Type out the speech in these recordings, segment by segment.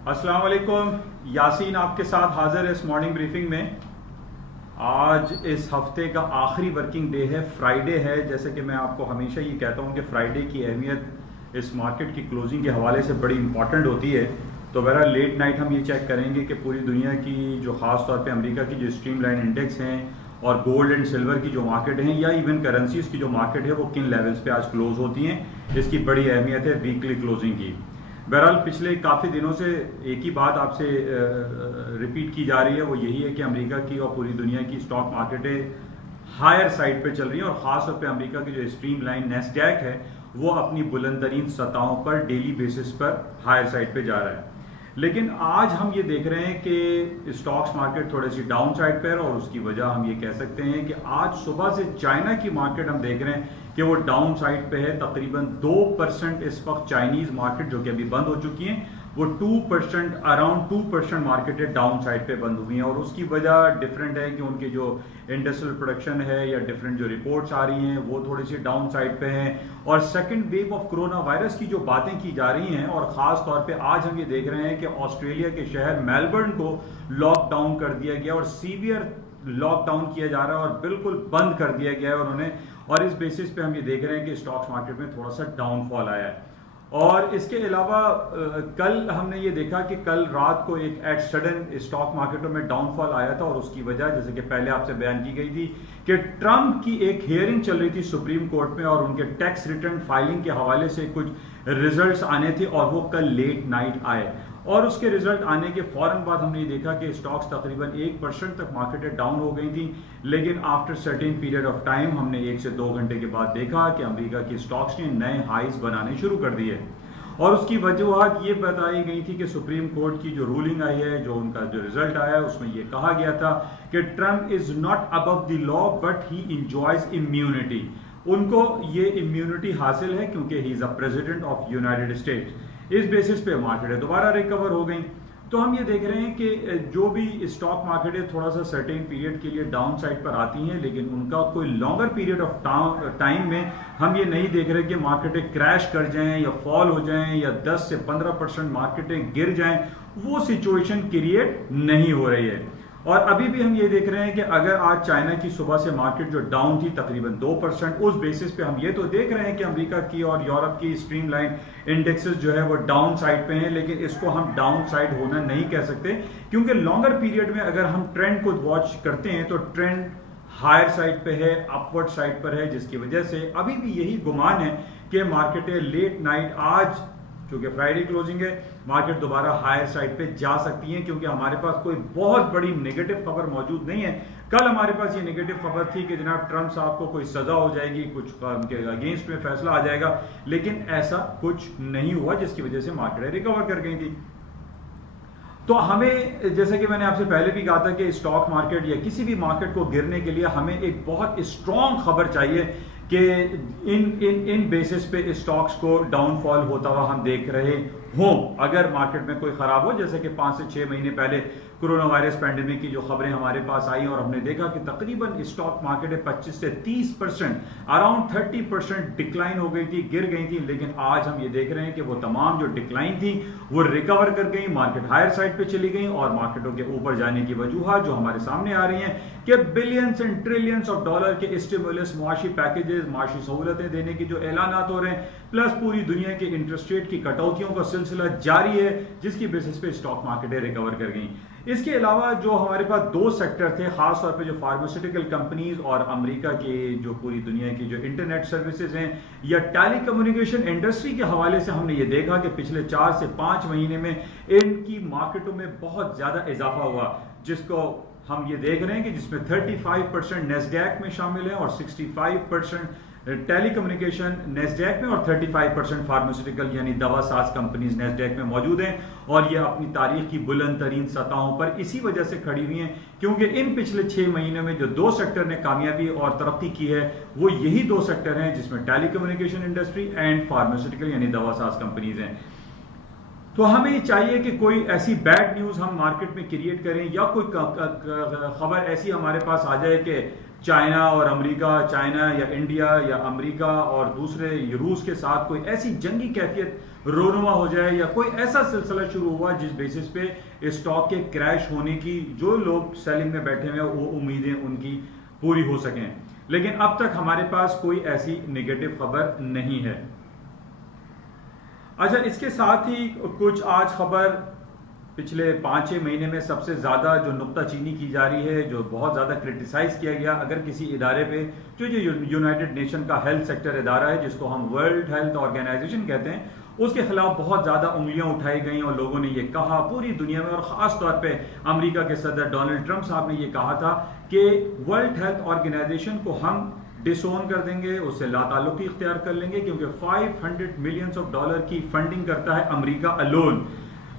अस्सलाम वालेकुम। यासीन आपके साथ हाजिर है इस मॉर्निंग ब्रीफिंग में। आज इस हफ्ते का आखिरी वर्किंग डे है, फ्राइडे है। जैसे कि मैं आपको हमेशा ये कहता हूँ कि फ्राइडे की अहमियत इस मार्केट की क्लोजिंग के हवाले से बड़ी इंपॉर्टेंट होती है। तो बहरहाल लेट नाइट हम ये चेक करेंगे कि पूरी दुनिया की जो ख़ास तौर पे अमेरिका की जो स्ट्रीम लाइन इंडेक्स हैं और गोल्ड एंड सिल्वर की जो मार्केट हैं या इवन करेंसीज की जो मार्केट है वो किन लेवल्स पे आज क्लोज होती हैं। इसकी बड़ी अहमियत है वीकली क्लोजिंग की। बहरहाल पिछले काफ़ी दिनों से एक ही बात आपसे रिपीट की जा रही है, वो यही है कि अमेरिका की और पूरी दुनिया की स्टॉक मार्केटें हायर साइड पे चल रही हैं और ख़ास तौर पे अमेरिका की जो स्ट्रीम लाइन नैस्डैक है वो अपनी बुलंद तरीन सतहों पर डेली बेसिस पर हायर साइड पे जा रहा है। लेकिन आज हम ये देख रहे हैं कि स्टॉक्स मार्केट थोड़ी सी डाउन साइड पर है और उसकी वजह हम ये कह सकते हैं कि आज सुबह से चाइना की मार्केट हम देख रहे हैं कि वो डाउन साइड पे है। तकरीबन 2% इस वक्त चाइनीज मार्केट जो कि अभी बंद हो चुकी हैं वो 2%, अराउंड 2% मार्केट डाउन साइड पे बंद हुई हैं और उसकी वजह डिफरेंट है कि उनके जो इंडस्ट्रियल प्रोडक्शन है या डिफरेंट जो रिपोर्ट्स आ रही हैं वो थोड़ी सी डाउन साइड पे हैं और second wave of corona virus की जो बातें की जा रही हैं और खास तौर पे आज हम ये देख रहे हैं कि ऑस्ट्रेलिया के शहर मेलबर्न को लॉकडाउन कर दिया गया और सीवियर लॉकडाउन किया जा रहा है और बिल्कुल बंद कर दिया गया है उन्होंने। और इस बेसिस पे हम ये देख रहे हैं कि स्टॉक्स मार्केट में थोड़ा सा डाउनफॉल आया है। और इसके अलावा कल हमने ये देखा कि कल रात को एक एट सडन स्टॉक मार्केटों में डाउनफॉल आया था और उसकी वजह जैसे कि पहले आपसे बयान की गई थी कि ट्रंप की एक हियरिंग चल रही थी सुप्रीम कोर्ट में और उनके टैक्स रिटर्न फाइलिंग के हवाले से कुछ रिजल्ट्स आने थे और वो कल लेट नाइट आए और उसके रिजल्ट आने के फौरन बाद हमने ये देखा कि स्टॉक्स तकरीबन 1% तक मार्केटें डाउन हो गई थी। लेकिन after certain period of time हमने 1 से 2 घंटे के बाद देखा कि अमेरिका की स्टॉक्स ने नए हाइज बनाने शुरू कर दिए और उसकी वजूहत ये बताई गई थी कि सुप्रीम कोर्ट की जो रूलिंग आई है, जो उनका जो रिजल्ट आया है उसमें ये कहा गया था कि Trump is not above the law but he enjoys immunity. उनको ये इम्यूनिटी हासिल है क्योंकि he is a president of United states. इस बेसिस पे मार्केटें दोबारा रिकवर हो गई। तो हम ये देख रहे हैं कि जो भी स्टॉक मार्केटें थोड़ा सा सर्टेन पीरियड के लिए डाउन साइड पर आती हैं लेकिन उनका कोई लॉन्गर पीरियड ऑफ टाइम में हम ये नहीं देख रहे कि मार्केटें क्रैश कर जाएं या फॉल हो जाएं या 10 से 15% मार्केटें गिर जाएं। वो सिचुएशन क्रिएट नहीं हो रही है। और अभी भी हम ये देख रहे हैं कि अगर आज चाइना की सुबह से मार्केट जो डाउन थी तकरीबन 2%, उस बेसिस पे हम ये तो देख रहे हैं कि अमेरिका की और यूरोप की स्ट्रीम लाइन इंडेक्सेस जो है वो डाउन साइड पे हैं, लेकिन इसको हम डाउन साइड होना नहीं कह सकते क्योंकि लॉन्गर पीरियड में अगर हम ट्रेंड को वॉच करते हैं तो ट्रेंड हायर साइड पे है, अपवर्ड साइड पर है, जिसकी वजह से अभी भी यही गुमान है कि मार्केटें लेट नाइट आज क्योंकि फ्राइडे क्लोजिंग है मार्केट दोबारा हायर साइड पे जा सकती है क्योंकि हमारे पास कोई बहुत बड़ी नेगेटिव खबर मौजूद नहीं है। कल हमारे पास ये नेगेटिव खबर थी कि जनाब ट्रंप साहब को कोई सजा हो जाएगी, कुछ उनके अगेंस्ट में फैसला आ जाएगा, लेकिन ऐसा कुछ नहीं हुआ जिसकी वजह से मार्केट रिकवर कर गई थी। तो हमें जैसे कि मैंने आपसे पहले भी कहा था कि स्टॉक मार्केट या किसी भी मार्केट को गिरने के लिए हमें एक बहुत स्ट्रॉन्ग खबर चाहिए कि इन बेसिस पे स्टॉक्स को डाउनफॉल होता हुआ हम देख रहे हों। अगर मार्केट में कोई खराब हो, जैसे कि 5 से 6 महीने पहले कोरोना वायरस पैंडेमिक की जो खबरें हमारे पास आई और हमने देखा कि तकरीबन स्टॉक मार्केट 25 से 30%, अराउंड 30% डिक्लाइन हो गई थी, गिर गई थी। लेकिन आज हम ये देख रहे हैं कि वो तमाम जो डिक्लाइन थी वो रिकवर कर गई, मार्केट हायर साइड पे चली गई और मार्केटों के ऊपर जाने की वजूहत जो हमारे सामने आ रही हैं कि billions and trillions of dollar के स्टिमुलस, मुआशी पैकेजेस, मुआशी सहूलतें देने के जो ऐलानात हो रहे हैं, प्लस पूरी दुनिया के इंटरेस्ट रेट की कटौतियों का सिलसिला जारी है जिसकी बेसिस पे स्टॉक मार्केटें रिकवर कर गई। इसके अलावा जो हमारे पास 2 सेक्टर थे, खासतौर पे जो फार्मास्यूटिकल कंपनीज और अमेरिका के जो पूरी दुनिया की जो इंटरनेट सर्विसेज हैं या टेलीकम्युनिकेशन इंडस्ट्री के हवाले से हमने ये देखा कि पिछले 4 से 5 महीने में इनकी मार्केटों में बहुत ज्यादा इजाफा हुआ, जिसको हम ये देख रहे हैं कि जिसमें 35% नेस्डैक में शामिल है और 65% टेलीकम्युनिकेशन नेस्डैक में और 35% फार्मास्यूटिकल यानी दवा साज कंपनीज नेस्डैक में मौजूद हैं और ये अपनी तारीख की बुलंद तरीन सतहों पर इसी वजह से खड़ी हुई हैं क्योंकि इन पिछले 6 महीनों में जो 2 सेक्टर ने कामयाबी और तरक्की की है वो यही 2 सेक्टर हैं जिसमें टेलीकम्युनिकेशन इंडस्ट्री एंड फार्मास्यूटिकल यानी दवा साज कंपनीज हैं। तो हमें चाहिए कि कोई ऐसी बैड न्यूज हम मार्केट में क्रिएट करें या कोई खबर ऐसी हमारे पास आ जाए कि चाइना और अमेरिका, चाइना या इंडिया या अमेरिका और दूसरे रूस के साथ कोई ऐसी जंगी कैफियत रोनुमा हो जाए या कोई ऐसा सिलसिला शुरू हुआ जिस बेसिस पे स्टॉक के क्रैश होने की जो लोग सेलिंग में बैठे हुए हैं वो उम्मीदें उनकी पूरी हो सकें। लेकिन अब तक हमारे पास कोई ऐसी नेगेटिव खबर नहीं है। अच्छा, इसके साथ ही कुछ आज खबर पिछले 5-6 महीने में सबसे ज्यादा जो नुक्ताचीनी की जा रही है, जो बहुत ज्यादा क्रिटिसाइज किया गया, अगर किसी इदारे पे जो यूनाइटेड नेशन का हेल्थ सेक्टर इदारा है जिसको हम वर्ल्ड हेल्थ ऑर्गेनाइजेशन कहते हैं, उसके खिलाफ बहुत ज्यादा उंगलियां उठाई गई और लोगों ने ये कहा पूरी दुनिया में, और खास तौर पे अमेरिका के सदर डोनाल्ड ट्रंप साहब ने ये कहा था कि वर्ल्ड हेल्थ ऑर्गेनाइजेशन को हम डिसोन कर देंगे, उससे लाताल्लुकी इख्तियार कर लेंगे, क्योंकि 500 मिलियन डॉलर की फंडिंग करता है अमेरिका अलोन।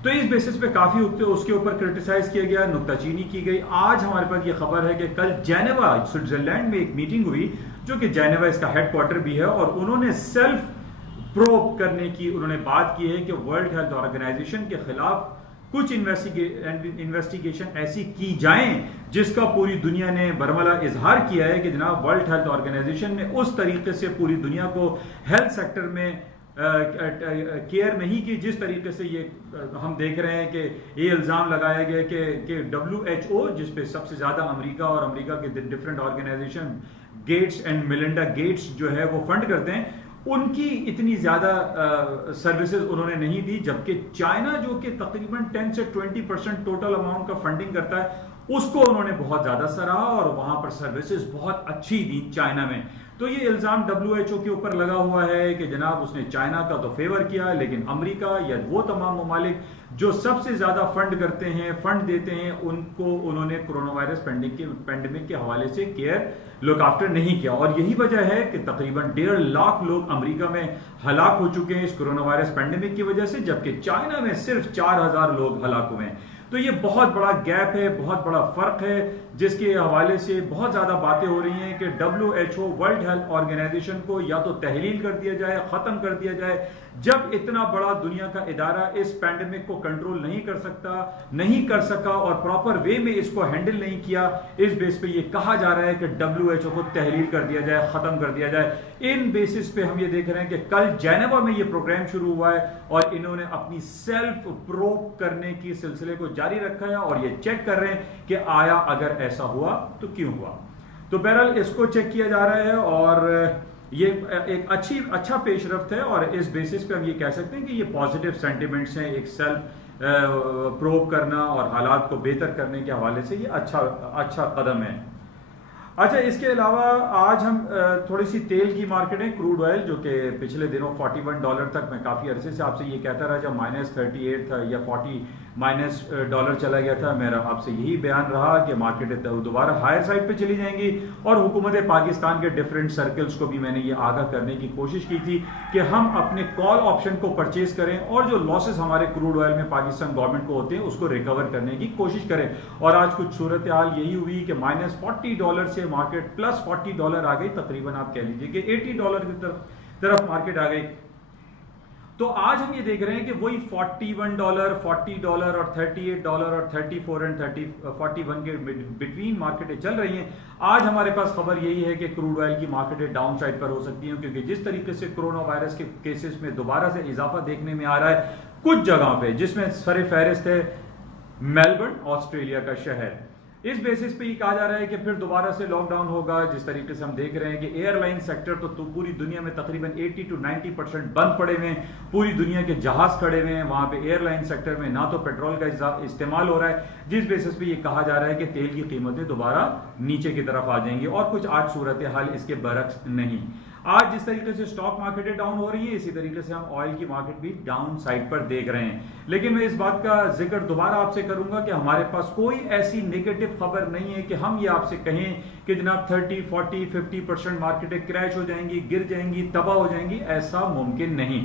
तो इस बेसिस पे काफी उसके ऊपर क्रिटिसाइज किया गया, नुक्ताचीनी की गई। आज हमारे पास ये खबर है कि कल जेनेवा स्विट्जरलैंड में एक मीटिंग हुई, जो कि जेनेवा इसका हेडक्वार्टर भी है, और उन्होंने सेल्फ प्रोब करने की उन्होंने बात की है कि वर्ल्ड हेल्थ ऑर्गेनाइजेशन के खिलाफ कुछ इन्वेस्टिगेशन ऐसी की जाएं जिसका पूरी दुनिया ने बरमला इजहार किया है कि जनाब वर्ल्ड हेल्थ ऑर्गेनाइजेशन ने उस तरीके से पूरी दुनिया को हेल्थ सेक्टर में केयर नहीं की जिस तरीके से ये हम देख रहे हैं कि ये इल्जाम लगाया गया कि WHO, जिसपे सबसे ज्यादा अमेरिका और अमेरिका के different organisation Gates and Melinda Gates जो है वो फंड करते हैं, उनकी इतनी ज्यादा सर्विसेज उन्होंने नहीं दी, जबकि चाइना जो कि तकरीबन 10 से 20% टोटल अमाउंट का फंडिंग करता है, उसको उन्होंने बहुत ज्यादा सराहा और वहां पर सर्विसेज बहुत अच्छी दी चाइना में। तो ये इल्जाम WHO के ऊपर लगा हुआ है कि जनाब उसने चाइना का तो फेवर किया, लेकिन अमेरिका या वो तमाम ममालिक जो सबसे ज्यादा फंड करते हैं, फंड देते हैं, उनको उन्होंने कोरोना वायरस पेंडेमिक के हवाले से केयर लुक आफ्टर नहीं किया। और यही वजह है कि तकरीबन 1.5 लाख लोग अमेरिका में हलाक हो चुके हैं इस कोरोना वायरस पेंडेमिक की वजह से, जबकि चाइना में सिर्फ 4000 लोग हलाक हुए हैं। तो ये बहुत बड़ा गैप है, बहुत बड़ा फर्क है, जिसके हवाले से बहुत ज्यादा बातें हो रही हैं कि WHO वर्ल्ड हेल्थ ऑर्गेनाइजेशन को या तो तहलील कर दिया जाए, खत्म कर दिया जाए। जब इतना बड़ा दुनिया का इदारा इस पैंडेमिक को कंट्रोल नहीं कर सका और प्रॉपर वे में इसको हैंडल नहीं किया, इस बेस पे ये कहा जा रहा है कि WHO को तहलील कर दिया जाए, खत्म कर दिया जाए। इन बेसिस पे हम ये देख रहे हैं कि कल जेनेवा में ये प्रोग्राम शुरू हुआ है और इन्होंने अपनी सेल्फ प्रोब करने की सिलसिले को जारी रखा है और ये चेक कर रहे हैं कि आया अगर ऐसा हुआ तो क्यों हुआ। तो बहरहाल इसको चेक किया जा रहा है और ये एक अच्छा पेशरफ्त है, और इस बेसिस पे हम ये कह सकते हैं कि ये पॉजिटिव सेंटिमेंट्स हैं। एक सेल्फ प्रोब करना और हालात को बेहतर करने के हवाले से ये अच्छा कदम है। अच्छा, इसके अलावा आज हम थोड़ी सी तेल की मार्केट है, क्रूड ऑयल, जो कि पिछले दिनों $41 तक, मैं काफी अरसे से आपसे ये कहता रहा, जब -38 था या $40 चला गया था, मेरा आपसे यही बयान रहा कि मार्केट दोबारा हायर साइड पे चली जाएंगी। और हुकूमत पाकिस्तान के डिफरेंट सर्कल्स को भी मैंने ये आगाह करने की कोशिश की थी कि हम अपने कॉल ऑप्शन को परचेज करें और जो लॉसेस हमारे क्रूड ऑयल में पाकिस्तान गवर्नमेंट को होते हैं उसको रिकवर करने की कोशिश करें। और आज कुछ सूरत हाल यही हुई कि -$40 से मार्केट +$40 आ गई, तकरीबन आप कह लीजिए कि $80 की तरफ मार्केट आ गई। तो आज हम ये देख रहे हैं कि वही $41, $40 और $38 और 34 एंड 41 के बिटवीन मार्केटें चल रही हैं। आज हमारे पास खबर यही है कि क्रूड ऑयल की मार्केटें डाउन साइड पर हो सकती हैं, क्योंकि जिस तरीके से कोरोना वायरस के केसेस में दोबारा से इजाफा देखने में आ रहा है कुछ जगहों पे, जिसमें सर फहरिस्त है मेलबर्न, ऑस्ट्रेलिया का शहर। इस बेसिस पे ये कहा जा रहा है कि फिर दोबारा से लॉकडाउन होगा। जिस तरीके से हम देख रहे हैं कि एयरलाइन सेक्टर तो पूरी दुनिया में तकरीबन 80 to 90% बंद पड़े हुए हैं, पूरी दुनिया के जहाज खड़े हुए हैं, वहां पे एयरलाइन सेक्टर में ना तो पेट्रोल का इस्तेमाल हो रहा है, जिस बेसिस पे ये कहा जा रहा है कि तेल की कीमतें दोबारा नीचे की तरफ आ जाएंगी। और कुछ आज सूरत हाल इसके बरक्स नहीं। आज जिस तरीके से स्टॉक मार्केटें डाउन हो रही है, इसी तरीके से हम ऑयल की मार्केट भी डाउन साइड पर देख रहे हैं। लेकिन मैं इस बात का जिक्र दोबारा आपसे करूंगा कि हमारे पास कोई ऐसी नेगेटिव खबर नहीं है कि हम ये आपसे कहें कि जनाब 30, 40, 50% मार्केटें क्रैश हो जाएंगी, गिर जाएंगी, तबाह हो जाएंगी। ऐसा मुमकिन नहीं।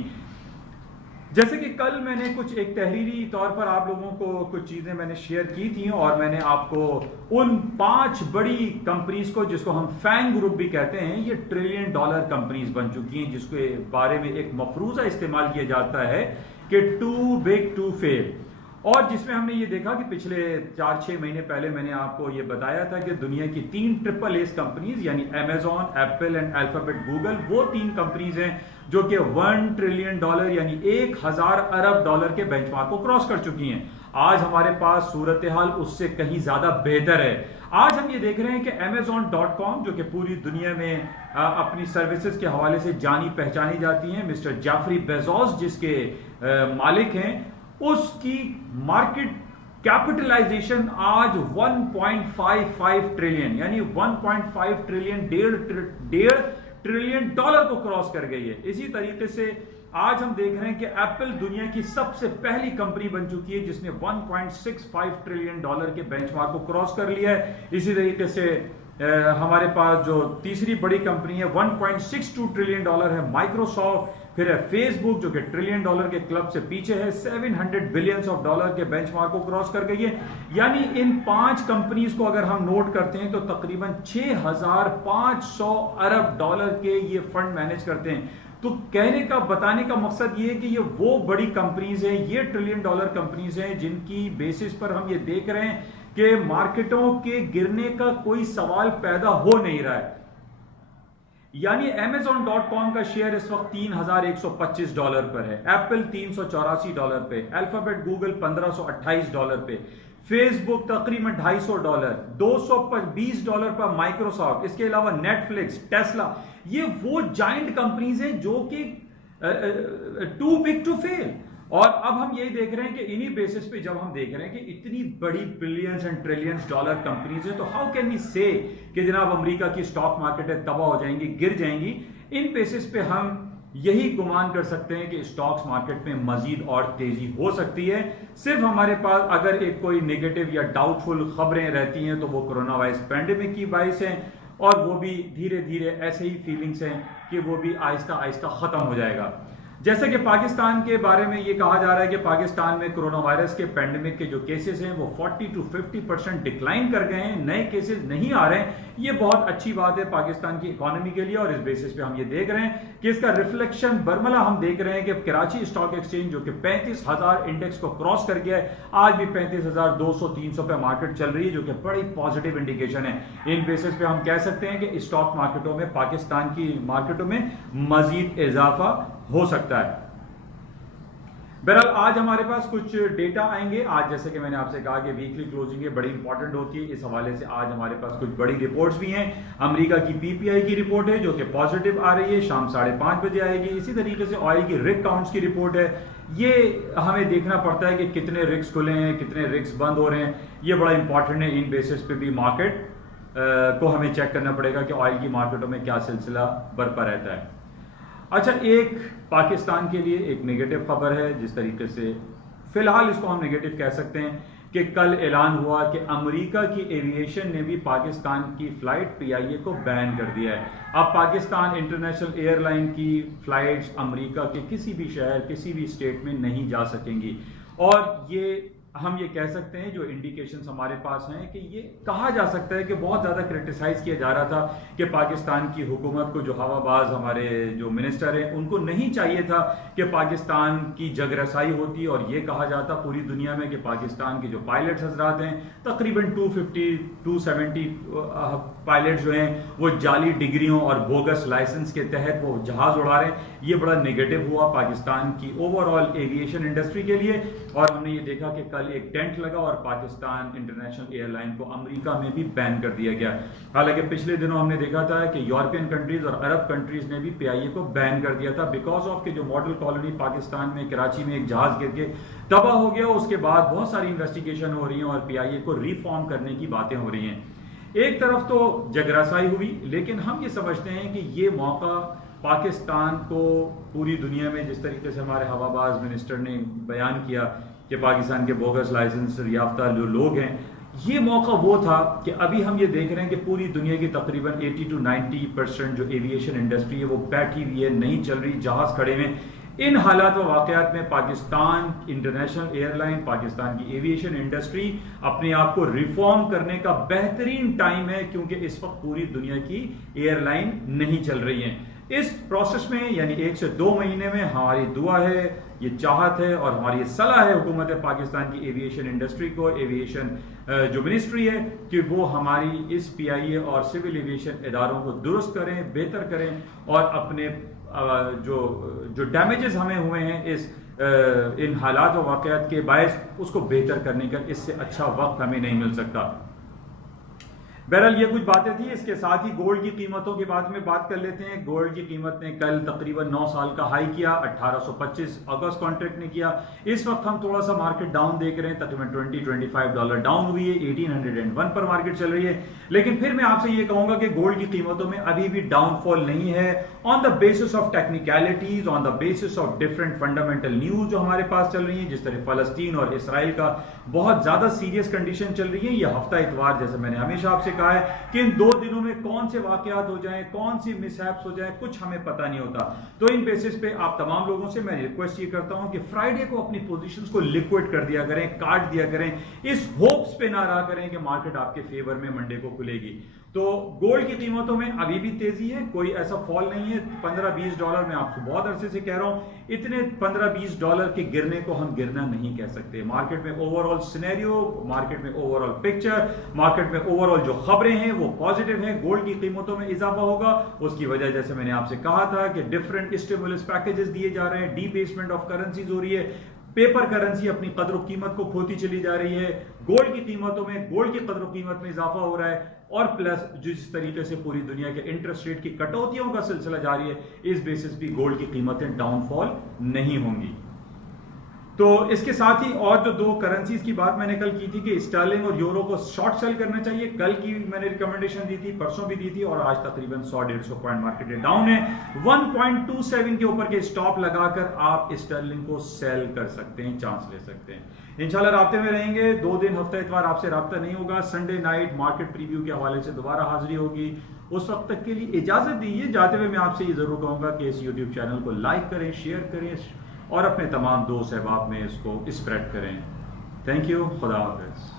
जैसे कि कल मैंने कुछ एक तहरीरी तौर पर आप लोगों को कुछ चीजें मैंने शेयर की थी और मैंने आपको उन 5 बड़ी कंपनीज को, जिसको हम फैंग ग्रुप भी कहते हैं, ये $1 ट्रिलियन कंपनीज बन चुकी हैं, जिसके बारे में एक मफरूजा इस्तेमाल किया जाता है कि टू बिग टू फेल। और जिसमें हमने ये देखा कि पिछले 4-6 महीने पहले मैंने आपको ये बताया था कि दुनिया की 3 AAA कंपनीज यानी Amazon, Apple and alphabet Google, वो 3 कंपनीज हैं जो कि $1 ट्रिलियन यानी 1000 अरब डॉलर के बेंचमार्क को क्रॉस कर चुकी हैं। आज हमारे पास सूरत हाल उससे कहीं ज्यादा बेहतर है। आज हम ये देख रहे हैं कि Amazon.com जो कि पूरी दुनिया में अपनी सर्विसेज के हवाले से जानी पहचानी जाती है, मिस्टर जेफरी बेजोस जिसके मालिक हैं, उसकी मार्केट कैपिटलाइजेशन आज 1.55 ट्रिलियन यानी 1.5 ट्रिलियन डेढ़ ट्रिलियन डॉलर को क्रॉस कर गई है। इसी तरीके से आज हम देख रहे हैं कि एप्पल दुनिया की सबसे पहली कंपनी बन चुकी है जिसने 1.65 ट्रिलियन डॉलर के बेंचमार्क को क्रॉस कर लिया है। इसी तरीके से हमारे पास जो तीसरी बड़ी कंपनी है 1.62 ट्रिलियन डॉलर है माइक्रोसॉफ्ट, फिर है फेसबुक जो कि ट्रिलियन डॉलर के क्लब से पीछे है, 700 बिलियंस ऑफ डॉलर के बेंचमार्क को क्रॉस कर गई है। यानी इन 5 कंपनीज को अगर हम नोट करते हैं तो तकरीबन 6500 अरब डॉलर के ये फंड मैनेज करते हैं। तो कहने का बताने का मकसद ये है कि ये वो बड़ी कंपनीज हैं, ये ट्रिलियन डॉलर कंपनीज हैं जिनकी बेसिस पर हम ये देख रहे हैं कि मार्केटों के गिरने का कोई सवाल पैदा हो नहीं रहा है। यानी Amazon.com का शेयर इस वक्त $3125 पर है, एप्पल $384 पे, अल्फाबेट गूगल $1528 पे, फेसबुक तकरीबन $250, $220 पर माइक्रोसॉफ्ट, इसके अलावा नेटफ्लिक्स, टेस्ला, ये वो जाइंट कंपनीज हैं जो कि टू बिग टू फेल। और अब हम यही देख रहे हैं कि इन्हीं बेसिस पे जब हम देख रहे हैं कि इतनी बड़ी billions and trillions dollar companies हैं, तो हाउ कैन वी से कि जनाब अमेरिका की स्टॉक मार्केट है तबाह हो जाएंगी, गिर जाएंगी। इन बेसिस पे हम यही गुमान कर सकते हैं कि स्टॉक्स मार्केट में मजीद और तेजी हो सकती है। सिर्फ हमारे पास अगर एक कोई नेगेटिव या डाउटफुल खबरें रहती हैं तो वो कोरोना वायरस पैंडेमिक की वाइस है, और वो भी धीरे धीरे ऐसे ही फीलिंग्स हैं कि वो भी आहिस्ता आहिस्ता खत्म हो जाएगा। जैसे कि पाकिस्तान के बारे में ये कहा जा रहा है कि पाकिस्तान में कोरोना वायरस के पैंडेमिक के जो केसेस हैं वो 40 to 50% डिक्लाइन कर गए हैं, नए केसेस नहीं आ रहे हैं। ये बहुत अच्छी बात है पाकिस्तान की इकोनॉमी के लिए, और इस बेसिस पे हम ये देख रहे हैं कि इसका रिफ्लेक्शन बर्मला हम देख रहे हैं कि कराची स्टॉक एक्सचेंज जो कि 35,000 इंडेक्स को क्रॉस कर गया है, आज भी 35,200-300 पे मार्केट चल रही है, जो कि बड़ी पॉजिटिव इंडिकेशन है। इन बेसिस पे हम कह सकते हैं कि स्टॉक मार्केटों में, पाकिस्तान की मार्केटों में मजीद इजाफा हो सकता है। बहरहाल आज हमारे पास कुछ डेटा आएंगे। आज जैसे कि मैंने आपसे कहा कि वीकली क्लोजिंग है, बड़ी इंपॉर्टेंट होती है, इस हवाले से आज हमारे पास कुछ बड़ी रिपोर्ट्स भी हैं। अमेरिका की पीपीआई की रिपोर्ट है जो कि पॉजिटिव आ रही है, शाम 5:30 बजे आएगी। इसी तरीके से ऑयल की रिग काउंट्स की रिपोर्ट है, ये हमें देखना पड़ता है कि कितने रिग्स खुले हैं, कितने रिग्स बंद हो रहे हैं, ये बड़ा इंपॉर्टेंट है। इन बेसिस पे भी मार्केट को हमें चेक करना पड़ेगा कि ऑयल की मार्केटों में क्या सिलसिला बरपा रहता है। अच्छा, एक पाकिस्तान के लिए एक नेगेटिव खबर है, जिस तरीके से फिलहाल इसको हम नेगेटिव कह सकते हैं कि कल ऐलान हुआ कि अमेरिका की एविएशन ने भी पाकिस्तान की फ्लाइट पीआईए को बैन कर दिया है। अब पाकिस्तान इंटरनेशनल एयरलाइन की फ्लाइट्स अमेरिका के किसी भी शहर, किसी भी स्टेट में नहीं जा सकेंगी। और ये हम ये कह सकते हैं, जो इंडिकेशंस हमारे पास हैं, कि ये कहा जा सकता है कि बहुत ज्यादा क्रिटिसाइज किया जा रहा था कि पाकिस्तान की हुकूमत को, जो हवाबाज हमारे जो मिनिस्टर हैं, उनको नहीं चाहिए था कि पाकिस्तान की जगरसाई होती और ये कहा जाता पूरी दुनिया में कि पाकिस्तान के जो पायलट्स हजरात हैं, तकरीबन 250-270 पायलट जो हैं वो जाली डिग्रियों और बोगस लाइसेंस के तहत वो जहाज उड़ा रहे हैं। ये बड़ा नेगेटिव हुआ पाकिस्तान की ओवरऑल एविएशन इंडस्ट्री के लिए। और हमने ये देखा कि कल एक टेंट लगा और पाकिस्तान इंटरनेशनल एयरलाइन को अमेरिका में भी बैन कर दिया गया। हालांकि पिछले दिनों हमने देखा था कि यूरोपियन कंट्रीज और अरब कंट्रीज ने भी पीआईए को बैन कर दिया था, बिकॉज ऑफ के जो मॉडल कॉलोनी पाकिस्तान में कराची में एक जहाज गिर के तबाह हो गया। उसके बाद बहुत सारी इन्वेस्टिगेशन हो रही है और पीआईए को रिफॉर्म करने की बातें हो रही हैं। एक तरफ तो जगरासाई हुई, लेकिन हम ये समझते हैं कि ये मौका पाकिस्तान को पूरी दुनिया में, जिस तरीके से हमारे हवाबाज मिनिस्टर ने बयान किया कि पाकिस्तान के बोगस लाइसेंस याफ्ता जो लोग हैं, ये मौका वो था कि अभी हम ये देख रहे हैं कि पूरी दुनिया की तकरीबन 80-90% जो एविएशन इंडस्ट्री है वो बैठी हुई है, नहीं चल रही, जहाज खड़े हैं। इन हालात व वाकयात में पाकिस्तान इंटरनेशनल एयरलाइन, पाकिस्तान की एविएशन इंडस्ट्री अपने आप को रिफॉर्म करने का बेहतरीन टाइम है, क्योंकि इस वक्त पूरी दुनिया की एयरलाइन नहीं चल रही हैं। इस प्रोसेस में यानी 1 से 2 महीने में हमारी दुआ है, ये चाहत है और हमारी सलाह है हुकूमत पाकिस्तान की एविएशन इंडस्ट्री को, एविएशन जो मिनिस्ट्री है, कि वो हमारी इस PIA और सिविल एविएशन इदारों को दुरुस्त करें, बेहतर करें और अपने जो डैमेजेस हमें हुए हैं इन हालात और वाक़यात के बायस उसको बेहतर करने का इससे अच्छा वक्त हमें नहीं मिल सकता। बहरहाल ये कुछ बातें थी। इसके साथ ही गोल्ड की कीमतों के बारे में बात कर लेते हैं। गोल्ड की कीमत ने कल तकरीबन 9 साल का हाई किया, 1825 अगस्त कॉन्ट्रैक्ट ने किया। इस वक्त हम थोड़ा सा मार्केट डाउन देख रहे हैं, तकरीबन $20-25 डाउन हुई है, 1801 पर मार्केट चल रही है। लेकिन फिर मैं आपसे ये कहूंगा कि गोल्ड की कीमतों में अभी भी डाउनफॉल नहीं है, on the basis of technicalities, on the basis of different fundamental news जो हमारे पास चल रही है, जिस तरह फलस्तीन और इसराइल का बहुत ज्यादा सीरियस कंडीशन चल रही है। यह हफ्ता इतवार, जैसे मैंने हमेशा आपसे कहा है कि इन 2 दिनों में कौन से वाकयात हो जाएं, कौन सी मिसहैप्स हो जाएं, कुछ हमें पता नहीं होता। तो इन बेसिस पे आप तमाम लोगों से मैं रिक्वेस्ट ये करता हूं कि फ्राइडे को अपनी पोजीशंस को लिक्विड कर दिया करें, काट दिया करें, इस होप्स पे ना रहा करें कि मार्केट आपके फेवर में मंडे को खुलेगी। तो गोल्ड की कीमतों में अभी भी तेजी है, कोई ऐसा फॉल नहीं है। $15-20 मैं आपको बहुत अरसे से कह रहा हूं, इतने $15-20 के गिरने को हम गिरना नहीं कह सकते। मार्केट में ओवरऑल सिनेरियो, मार्केट में ओवरऑल पिक्चर, मार्केट में ओवरऑल जो खबरें हैं वो पॉजिटिव हैं। गोल्ड की कीमतों में इजाफा होगा, उसकी वजह जैसे मैंने आपसे कहा था कि डिफरेंट स्टिमुलस पैकेजेस दिए जा रहे हैं, डीबेसमेंट ऑफ करेंसीज हो रही है, पेपर करेंसी अपनी कदर कीमत को खोती चली जा रही है, गोल्ड की कीमतों में, गोल्ड की कदर कीमत में इजाफा हो रहा है, और प्लस जिस तरीके से पूरी दुनिया के इंटरेस्ट रेट की कटौतियों का सिलसिला जारी है, इस बेसिस भी गोल्ड की कीमतें डाउनफॉल नहीं होंगी। तो इसके साथ ही और जो 2 करेंसीज की बात मैंने कल की थी कि स्टर्लिंग और यूरो को शॉर्ट सेल करना चाहिए, कल की मैंने रिकमेंडेशन दी थी, परसों भी दी थी, और आज तकरीबन 100-150 पॉइंट मार्केट डाउन है। 1.27 के ऊपर के स्टॉप लगाकर आप स्टर्लिंग को सेल कर सकते हैं, चांस ले सकते हैं। इंशाल्लाह राब्ते में रहेंगे। 2 दिन हफ्ता इतवार आपसे राब्ता नहीं होगा। संडे नाइट मार्केट प्रीव्यू के हवाले से दोबारा हाजिरी होगी। उस वक्त तक के लिए इजाजत दीजिए। जाते हुए मैं आपसे ये जरूर कहूंगा कि इस यूट्यूब चैनल को लाइक करें, शेयर करें और अपने तमाम दोस्त अहबाब में इसको स्प्रेड करें। Thank you. खुदा हाफिज।